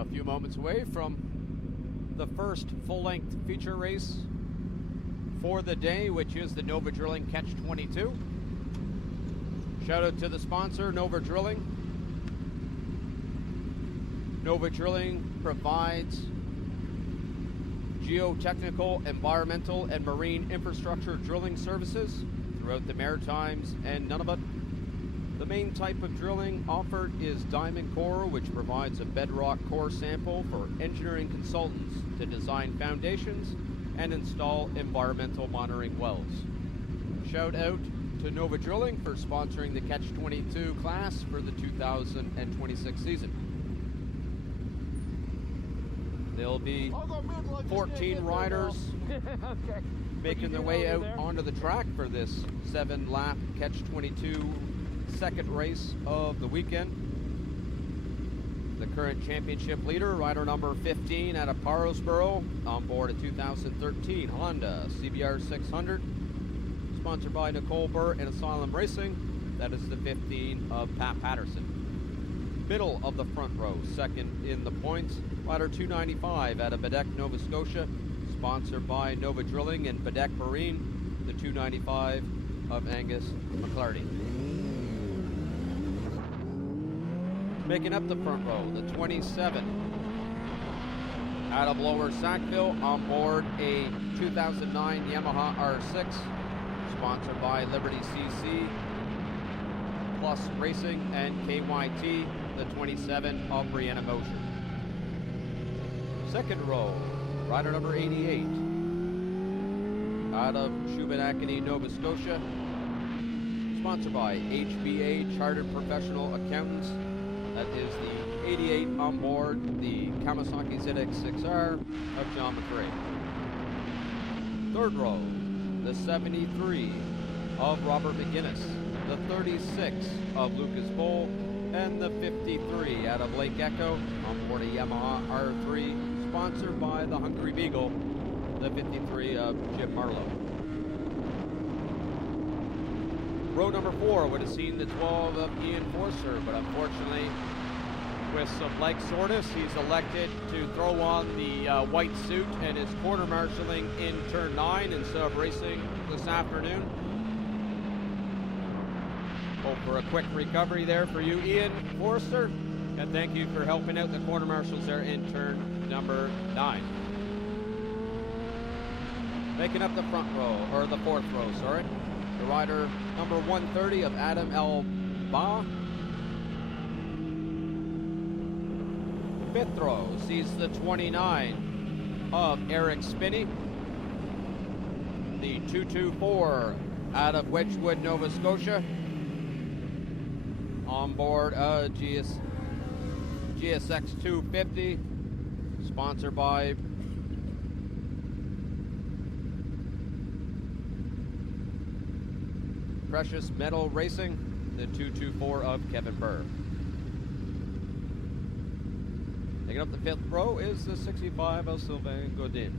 Now a few moments away from the first full-length feature race for the day, which is the Nova Drilling Catch22. Shout out to the sponsor, Nova Drilling. Nova Drilling provides geotechnical, environmental, and marine infrastructure drilling services throughout the Maritimes and Nunavut. The main type of drilling offered is diamond core, which provides a bedrock core sample for engineering consultants to design foundations and install environmental monitoring wells. Shout out to Nova Drilling for sponsoring the Catch22 class for the 2026 season. There'll be 14 riders okay. Making their way out onto the track for this 7-lap Catch22 second race of the weekend. The current championship leader, rider number 15 out of Parlsboro, on board a 2013 Honda CBR 600, sponsored by Nicole Burr and Asylum Racing. That is the 15 of Pat Patterson. Middle of the front row, second in the points, rider 295 out of Bedeck, Nova Scotia, sponsored by Nova Drilling and Bedeck Marine, the 295 of Angus McClarty. Making up the front row, the 27 out of Lower Sackville, on board a 2009 Yamaha R6, sponsored by Liberty CC, Plus Racing, and KYT, the 27 of Brianna Motion. Second row, rider number 88 out of Shubenacadie, Nova Scotia, sponsored by HBA Chartered Professional Accountants. That is the 88 on board the Kawasaki ZX6R of John McRae. Third row, the 73 of Robert McGuinness, the 36 of Lucas Bowl, and the 53 out of Lake Echo on board a Yamaha R3, sponsored by the Hungry Beagle, the 53 of Jim Marlowe. Row number 4 would have seen the 12 of Ian Forster, but unfortunately, with some leg soreness, he's elected to throw on the white suit and is quarter-marshalling in turn 9 instead of racing this afternoon. Hope for a quick recovery there for you, Ian Forster, and thank you for helping out the quarter-marshals there in turn number 9. Making up the front row, or the fourth row, sorry. The rider number 130 of Adam L. Ba. Fifth row sees the 29 of Eric Spinney. The 224 out of Wedgwood, Nova Scotia. On board a GSX 250, sponsored by Precious Metal Racing, the 224 of Kevin Burr. Taking up the fifth row is the 65 of Sylvain Godin.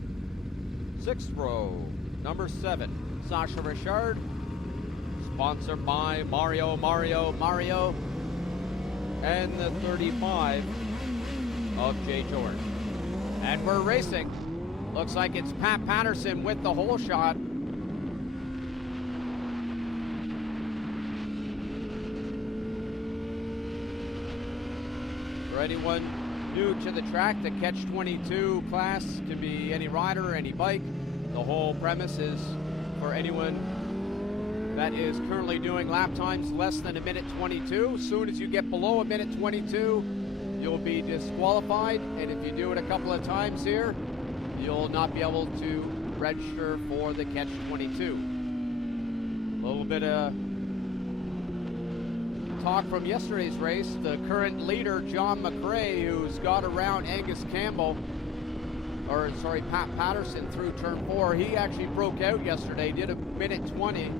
Sixth row, number 7, Sasha Richard, sponsored by Mario, and the 35 of Jay Jordan. And we're racing. Looks like it's Pat Patterson with the hole shot. For anyone new to the track, the Catch22 class can be any rider or any bike. The whole premise is for anyone that is currently doing lap times less than a minute 22. As soon as you get below a minute 22, you'll be disqualified. And if you do it a couple of times here, you'll not be able to register for the Catch22. A little bit of talk from yesterday's race. The current leader, John McRae, who's got around Angus Campbell, Pat Patterson through turn 4, he actually broke out yesterday, did a minute 20.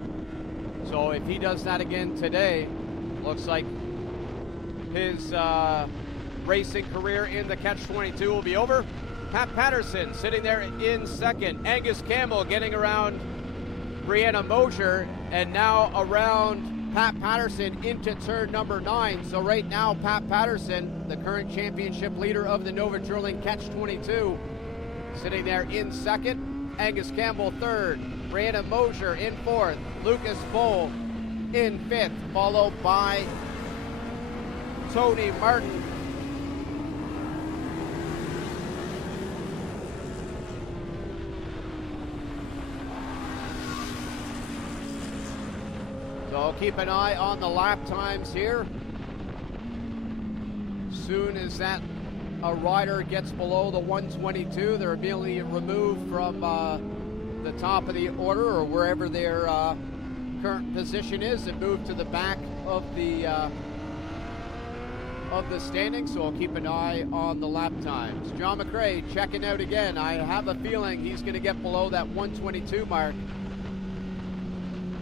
So if he does that again today, looks like his racing career in the Catch22 will be over. Pat Patterson sitting there in second. Angus Campbell getting around Brianna Mosier, and now around Pat Patterson into turn number 9. So right now, Pat Patterson, the current championship leader of the Nova Drilling Catch22, sitting there in second. Angus Campbell third. Brianna Mosier in fourth. Lucas Bowl in fifth, followed by Tony Martin. So keep an eye on the lap times here. Soon as that a rider gets below the 122, they're immediately removed from the top of the order or wherever their current position is and moved to the back of the standings. So I'll keep an eye on the lap times. John McRae checking out again. I have a feeling he's going to get below that 122 mark,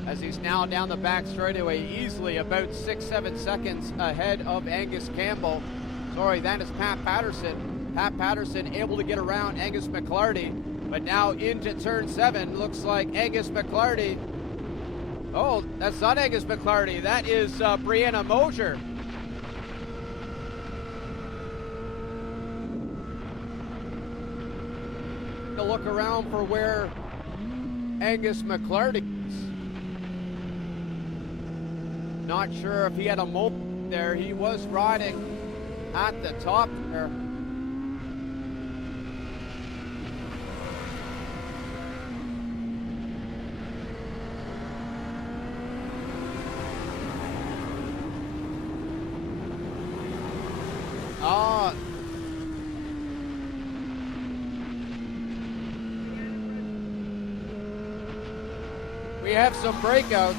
as he's now down the back straightaway, easily about 6-7 seconds ahead of Angus Campbell. Sorry, that is Pat Patterson. Pat Patterson able to get around Angus McClarty, but now into turn 7, looks like Angus McClarty. Oh, that's not Angus McClarty, that is Brianna Mosier. To look around for where Angus McClarty is. Not sure if he had a moment there. He was riding at the top there. We have some breakouts.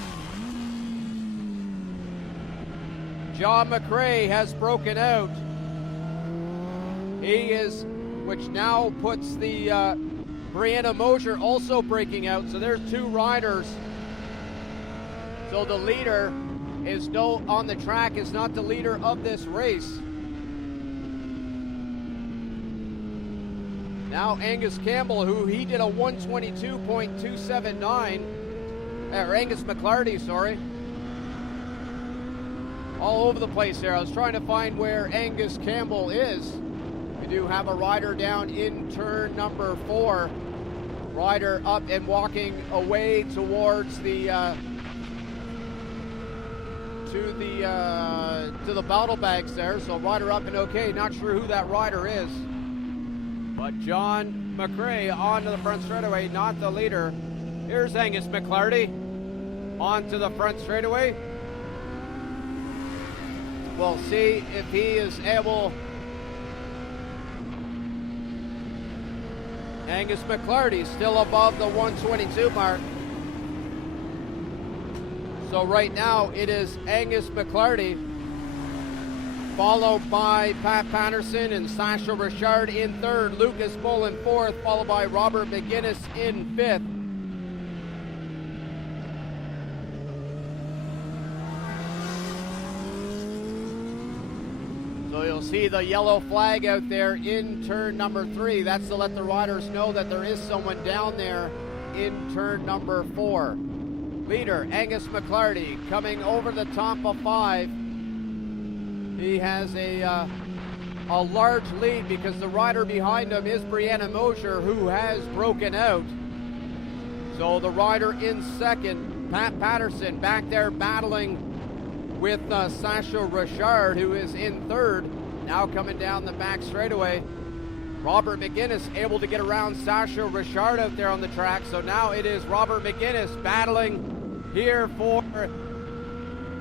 John McRae has broken out. He is, which now puts the Brianna Mosier also breaking out. So there's 2 riders. So the leader is on the track, is not the leader of this race. Now Angus Campbell, who he did a 122.279, or Angus McClarty, sorry. All over the place there. I was trying to find where Angus Campbell is. We do have a rider down in turn number 4. Rider up and walking away towards the to the battle bags there. So rider up and okay. Not sure who that rider is, but John McRae onto the front straightaway, not the leader. Here's Angus McClarty onto the front straightaway. We'll see if he is able. Angus McClarty still above the 122 mark. So right now it is Angus McClarty, followed by Pat Patterson and Sasha Richard in third, Lucas Bull in fourth, followed by Robert McGuinness in fifth. So you'll see the yellow flag out there in turn number 3. That's to let the riders know that there is someone down there in turn number 4. Leader Angus McClarty coming over the top of 5. He has a large lead because the rider behind him is Brianna Mosier, who has broken out. So the rider in second, Pat Patterson, back there battling with Sasha Richard, who is in third, now coming down the back straightaway. Robert McGuinness able to get around Sasha Richard out there on the track. So now it is Robert McGuinness battling here for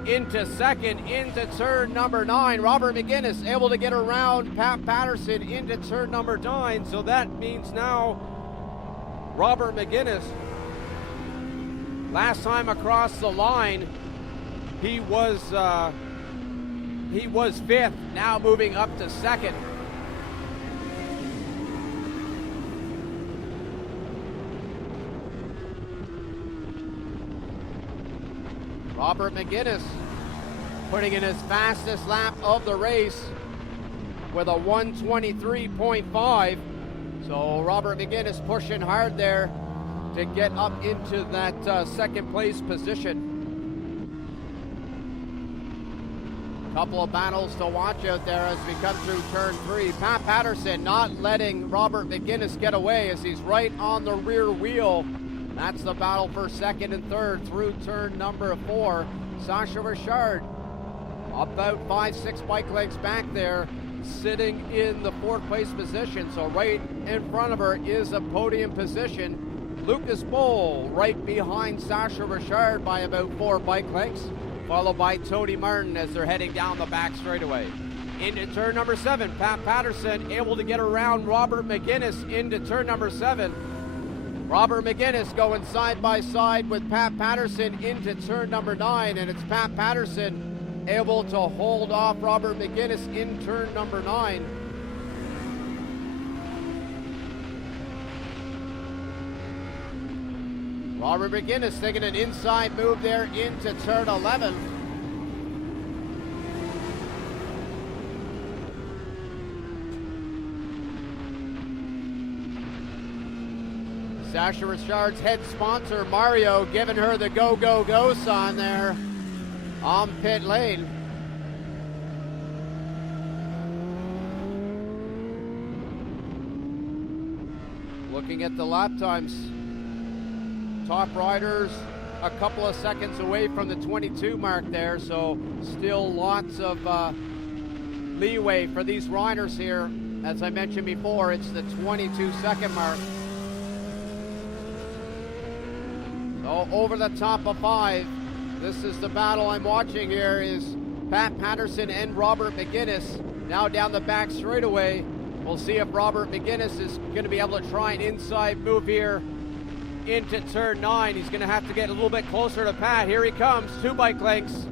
into second, into turn number 9. Robert McGuinness able to get around Pat Patterson into turn number 9. So that means now Robert McGuinness, last time across the line, he was fifth, now moving up to second. Robert McGuinness putting in his fastest lap of the race with a 123.5. So Robert McGuinness pushing hard there to get up into that second place position. Couple of battles to watch out there as we come through turn 3. Pat Patterson not letting Robert McGinnis get away as he's right on the rear wheel. That's the battle for second and third through turn number 4. Sasha Richard about 5-6 bike lengths back there, sitting in the 4th place position. So right in front of her is a podium position. Lucas Bull right behind Sasha Richard by about 4 bike lengths, followed by Tony Martin as they're heading down the back straightaway. Into turn number 7, Pat Patterson able to get around Robert McGinnis into turn number 7. Robert McGinnis going side by side with Pat Patterson into turn number 9, and it's Pat Patterson able to hold off Robert McGinnis in turn number 9. Robert McGinnis taking an inside move there into turn 11. Sasha Richard's head sponsor, Mario, giving her the go, go, go sign there on pit lane. Looking at the lap times, top riders a couple of seconds away from the 22 mark there, so still lots of leeway for these riders here. As I mentioned before, it's the 22-second mark. So over the top of 5, this is the battle I'm watching here, is Pat Patterson and Robert McGinnis now down the back straightaway. We'll see if Robert McGinnis is going to be able to try an inside move here into turn 9. He's going to have to get a little bit closer to Pat. Here he comes, 2 bike lengths,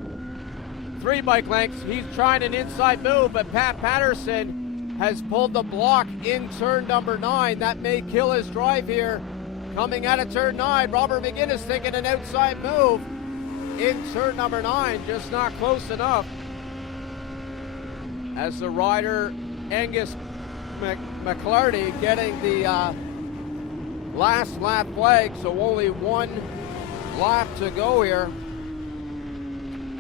3 bike lengths. He's trying an inside move, but Pat Patterson has pulled the block in turn number 9. That may kill his drive here. Coming out of turn 9, Robert McGinnis thinking an outside move in turn number 9, just not close enough. As the rider, Angus McClarty, getting the last lap flag, so only 1 lap to go here.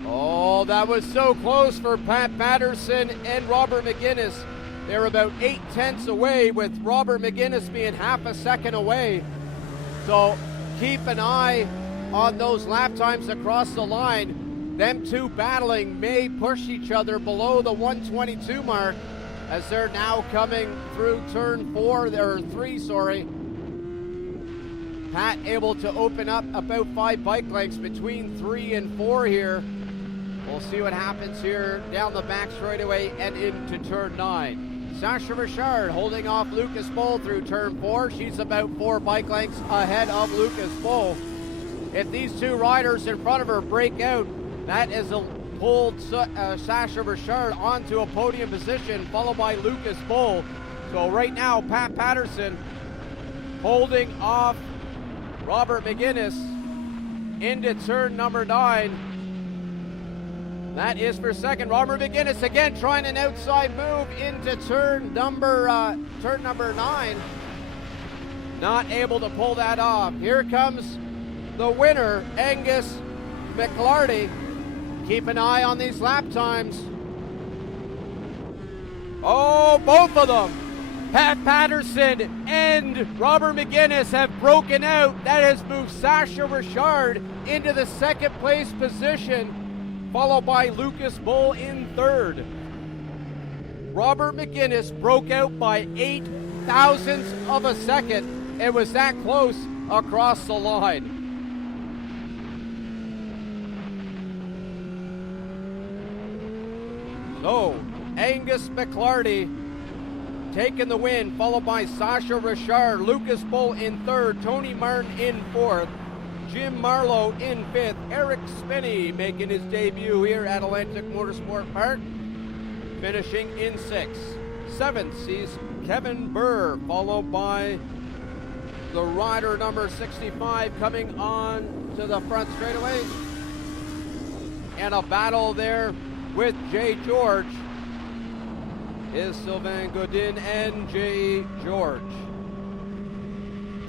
Oh, that was so close for Pat Patterson and Robert McGinnis. They're about 8/10 away, with Robert McGinnis being half a second away. So keep an eye on those lap times across the line. Them two battling may push each other below the 122 mark as they're now coming through turn 3, sorry. Pat able to open up about 5 bike lengths between 3 and 4 here. We'll see what happens here down the back straightaway and into turn 9. Sasha Richard holding off Lucas Bull through turn 4. She's about 4 bike lengths ahead of Lucas Bull. If these 2 riders in front of her break out, that is pulled Sasha Richard onto a podium position, followed by Lucas Bull. So right now, Pat Patterson holding off Robert McGinnis into turn number 9. That is for second. Robert McGinnis again trying an outside move into turn number 9. Not able to pull that off. Here comes the winner, Angus McClarty. Keep an eye on these lap times. Oh, both of them. Pat Patterson and Robert McGinnis have broken out. That has moved Sasha Richard into the 2nd place position, followed by Lucas Bull in 3rd. Robert McGinnis broke out by 8 thousandths of a second. It was that close across the line. So, Angus McClarty taking the win, followed by Sasha Richard, Lucas Bull in 3rd, Tony Martin in 4th, Jim Marlowe in 5th, Eric Spinney making his debut here at Atlantic Motorsport Park, finishing in 6th. 7th sees Kevin Burr, followed by the rider number 65 coming on to the front straightaway. And a battle there with Jay George is Sylvain Godin and Jay George.